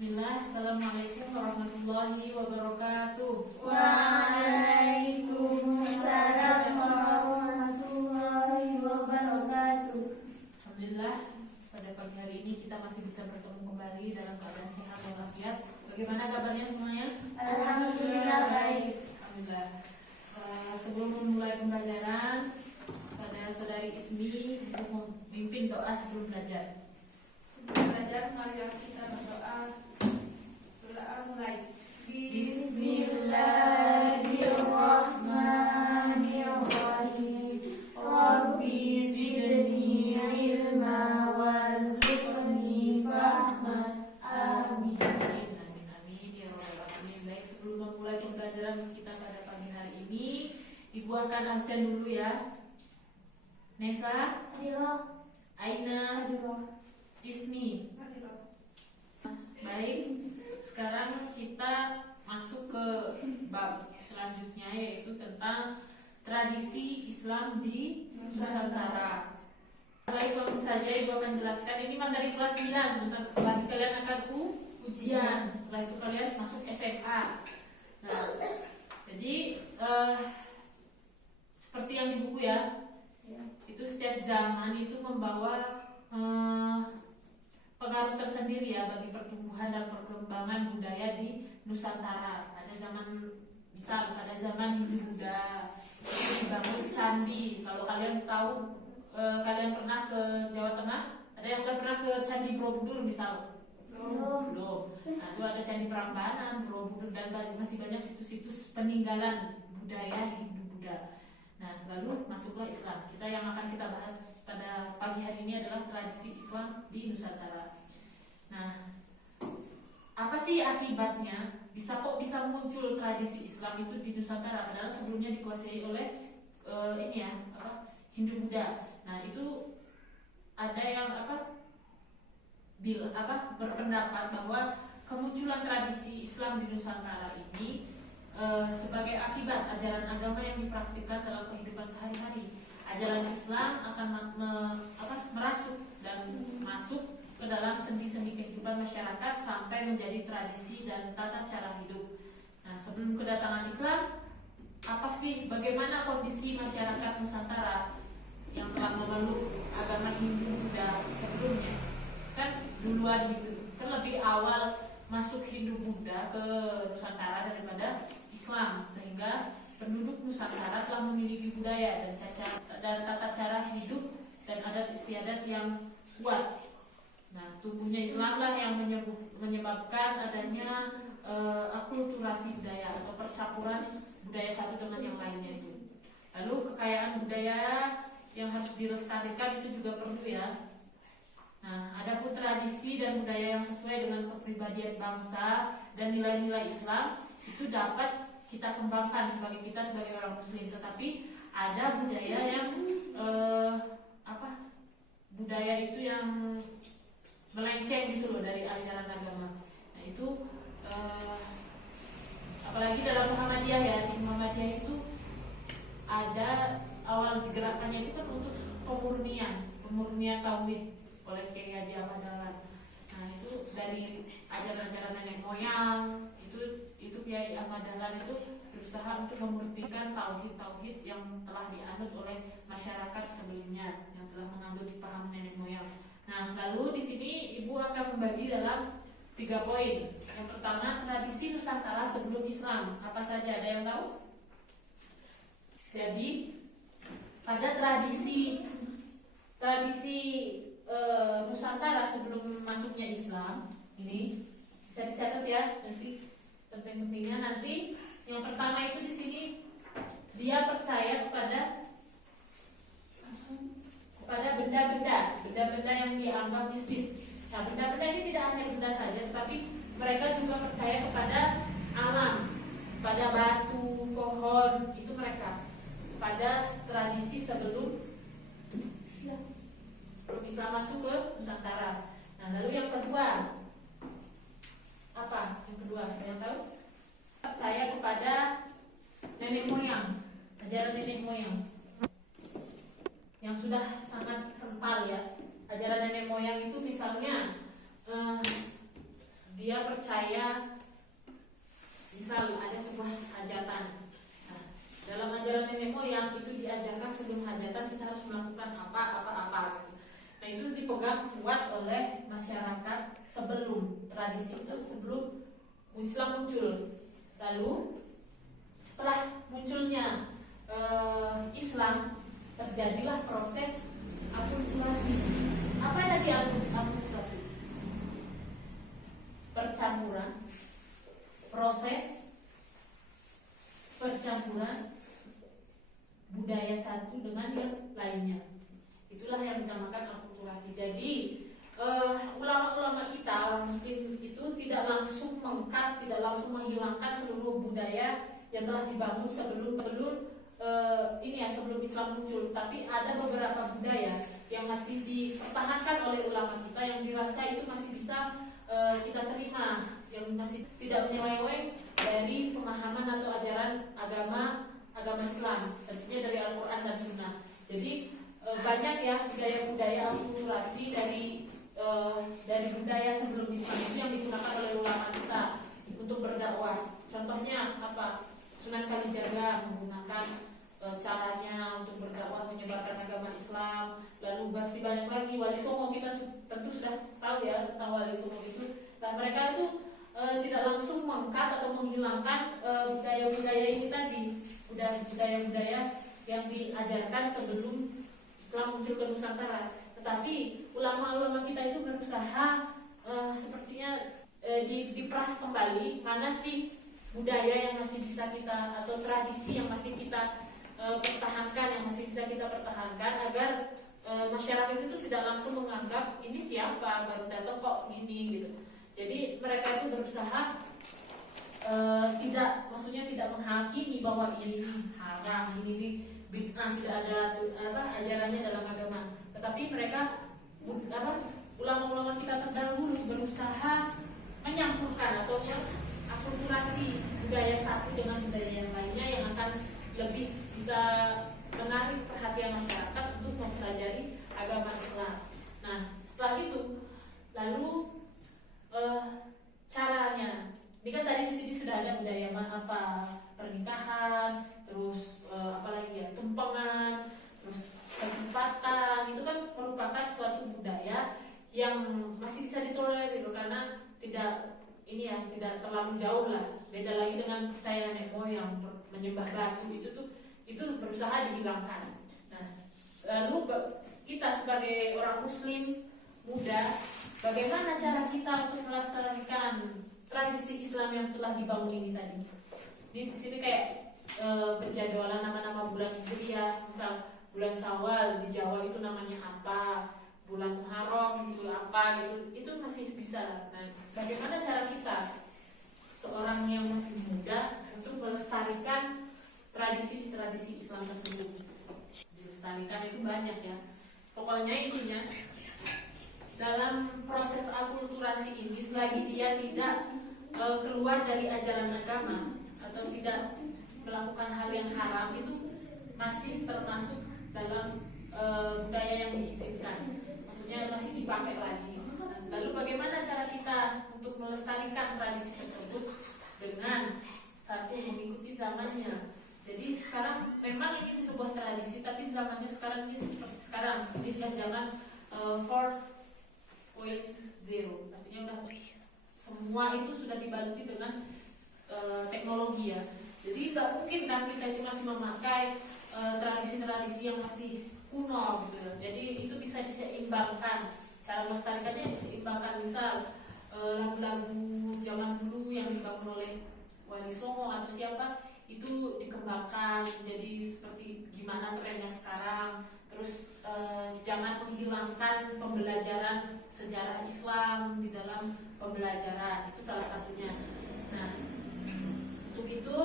Bismillah, Assalamualaikum warahmatullahi wabarakatuh. Waalaikumsalam warahmatullahi wabarakatuh. Alhamdulillah, pada pagi hari ini kita masih bisa bertemu kembali dalam keadaan sehat walafiat. Bagaimana kabarnya semuanya? Alhamdulillah baik. Alhamdulillah. Sebelum memulai pembelajaran, pada saudari Ismi untuk memimpin doa sebelum belajar. Belajar, mari kita berdoa. Doa mulai. Bismillahirrahmanirrahim. Rabbi zidni ilma warzuqni fahma. Amin. Amin. Amin. Ya Rabbal Alamin. Baik, sebelum memulai pembelajaran kita pada pagi hari ini, Ibu akan absen dulu ya. Nesa, Aina, Ismi. Baik, sekarang kita masuk ke bab selanjutnya, yaitu tentang tradisi Islam di Nusantara. Baik, langsung saja Ibu akan jelaskan. Ini materi kelas 9. Sebentar lagi kalian akan ujian. Setelah itu kalian masuk SMA. Nah, jadi seperti yang di buku ya, itu setiap zaman itu membawa pengaruh tersendiri ya bagi pertumbuhan dan perkembangan budaya di Nusantara. Ada zaman, misal pada zaman Hindu-Buddha itu dibangun candi. Kalau kalian tahu, kalian pernah ke Jawa Tengah, ada yang udah pernah ke Candi Borobudur misal? Belum. Nah, itu ada Candi Prambanan, Borobudur, dan masih banyak situs-situs peninggalan budaya Hindu-Buddha. Nah, lalu masuklah Islam. Yang akan kita bahas pada pagi hari ini adalah tradisi Islam di Nusantara. Nah, apa sih akibatnya? Bisa muncul tradisi Islam itu di Nusantara, padahal sebelumnya dikuasai oleh Hindu-Buddha. Nah, itu ada yang berpendapat bahwa kemunculan tradisi Islam di Nusantara ini sebagai akibat ajaran agama yang dipraktikkan dalam kehidupan sehari-hari. Ajaran Islam akan merasuk dan masuk ke dalam sendi-sendi kehidupan masyarakat sampai menjadi tradisi dan tata cara hidup. Nah, sebelum kedatangan Islam, bagaimana kondisi masyarakat Nusantara yang telah memeluk agama Hindu-Buddha sebelumnya? Kan duluan lebih awal masuk Hindu-Buddha ke Nusantara daripada Islam, sehingga penduduk Nusantara telah memiliki budaya dan tata cara hidup dan adat istiadat yang kuat. Nah, tumbuhnya Islam lah yang menyebabkan adanya akulturasi budaya atau percampuran budaya satu dengan yang lainnya itu. Lalu kekayaan budaya yang harus dilestarikan itu juga perlu ya. Nah, adapun tradisi dan budaya yang sesuai dengan kepribadian bangsa dan nilai-nilai Islam itu dapat kita kembangkan sebagai orang Muslim. Tetapi ada budaya yang budaya itu yang melenceng gitu loh dari ajaran agama. Nah, itu apalagi dalam Muhammadiyah ya. Di Muhammadiyah itu ada awal digerakkannya itu kan untuk pemurnian tauhid oleh Kiai Haji Ahmad Dahlan. Nah, itu dari ajaran-ajaran nenek moyang itu Kiai Ahmad Dahlan itu berusaha untuk memurnikan tauhid yang telah dianut oleh masyarakat sebelumnya, yang telah menganut paham nenek moyang. Nah, lalu di sini Ibu akan membagi dalam 3 poin. Yang pertama, tradisi Nusantara sebelum Islam. Apa saja, ada yang tahu? Jadi pada tradisi Nusantara sebelum masuknya Islam ini bisa dicatat ya, nanti penting-pentingnya nanti. Yang pertama itu di sini dia percaya kepada benda-benda yang dianggap mistis. Nah, benda-benda ini tidak hanya benda saja, tetapi mereka juga percaya kepada alam, pada batu, pohon, itu mereka pada tradisi sebelum Islam masuk ke Nusantara. Nah, lalu yang kedua apa? Yang kedua, ada yang tahu? Percaya kepada nenek moyang, ajaran nenek moyang yang sudah sangat kental ya. Ajaran nenek moyang itu misalnya dia percaya, misal ada sebuah hajatan. Nah, dalam ajaran nenek moyang itu diajarkan sebelum hajatan kita harus melakukan apa. Nah, itu dipegang kuat oleh masyarakat sebelum tradisi itu, sebelum Islam muncul. Lalu setelah munculnya Islam, terjadilah proses akulturasi. Apa tadi akulturasi? Percampuran, proses percampuran budaya satu dengan yang lainnya. Itulah yang dinamakan akulturasi. Jadi ulama-ulama kita, orang Muslim itu tidak langsung mengkat, tidak langsung menghilangkan seluruh budaya yang telah dibangun sebelum Islam muncul. Tapi ada beberapa budaya yang masih dipertahankan oleh ulama kita yang dirasa itu masih bisa kita terima, yang masih tidak menyeleweng dari pemahaman atau ajaran agama Islam, tentunya dari Al-Quran dan Sunnah. Jadi banyak ya budaya-budaya akulturasi dari budaya sebelum Islam itu yang digunakan oleh ulama kita untuk berdakwah. Contohnya apa? Sunan Kalijaga menggunakan caranya untuk berdakwah menyebarkan agama Islam. Lalu masih banyak lagi Wali Songo, kita tentu sudah tahu ya tentang Wali Songo itu. Nah, mereka itu tidak langsung mengangkat atau menghilangkan budaya-budaya ini tadi, budaya-budaya yang diajarkan sebelum Islam muncul ke Nusantara. Tetapi ulama-ulama kita itu berusaha sepertinya diperas kembali mana sih budaya yang masih bisa kita, atau tradisi yang masih kita pertahankan, yang masih bisa kita pertahankan agar masyarakat itu tidak langsung menganggap ini siapa baru datang kok gini gitu. Jadi mereka itu berusaha tidak menghakimi bahwa ini haram, ini bid'ah, tidak ada ajarannya dalam agama. Tetapi mereka ulama-ulama kita terdahulu berusaha menyampurkan atau akulturasi budaya satu dengan budaya yang lainnya yang akan lebih bisa menarik perhatian masyarakat untuk mempelajari agama Islam. Nah, setelah itu lalu caranya, ini kan tadi di sini sudah ada budaya pernikahan, terus apalagi ya, tumpengan, terus kesempatan, itu kan merupakan suatu budaya yang masih bisa ditolerir karena tidak terlalu jauh lah. Beda lagi dengan percaya nenek moyang, menyembah batu itu berusaha dihilangkan. Nah, lalu kita sebagai orang Muslim muda, bagaimana cara kita untuk melestarikan tradisi Islam yang telah dibangun ini tadi? Di sini kayak penjadwalan nama-nama bulan Hijriah, misal bulan Syawal di Jawa itu namanya apa, bulan Muharram itu apa gitu, itu masih bisa. Nah, bagaimana cara kita seorang yang masih muda untuk melestarikan tradisi Islam tersebut? Dilestarikan itu banyak ya. Pokoknya intinya dalam proses akulturasi ini, selagi dia tidak keluar dari ajaran agama atau tidak melakukan hal yang haram, itu masih termasuk dalam budaya yang diizinkan, maksudnya masih dipakai lagi. Lalu bagaimana cara kita untuk melestarikan tradisi tersebut? Dengan satu, mengikuti zamannya. Jadi sekarang memang ini sebuah tradisi, tapi zamannya sekarang ini seperti sekarang, ini jangan 4.0, artinya udah semua itu sudah dibaluti dengan teknologi ya. Jadi nggak mungkin kan kita itu masih memakai tradisi-tradisi yang masih kuno gitu. Jadi itu bisa diseimbangkan. Cara melestarikannya diseimbangkan, misal lagu-lagu zaman dulu yang dibangun oleh Wali Songo atau siapa itu dikembangkan jadi seperti gimana trennya sekarang. Terus jangan menghilangkan pembelajaran sejarah Islam di dalam pembelajaran, itu salah satunya. Nah, untuk itu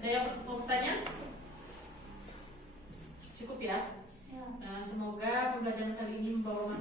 ada yang mau bertanya? Cukup ya? Nah, semoga pembelajaran kali ini membawa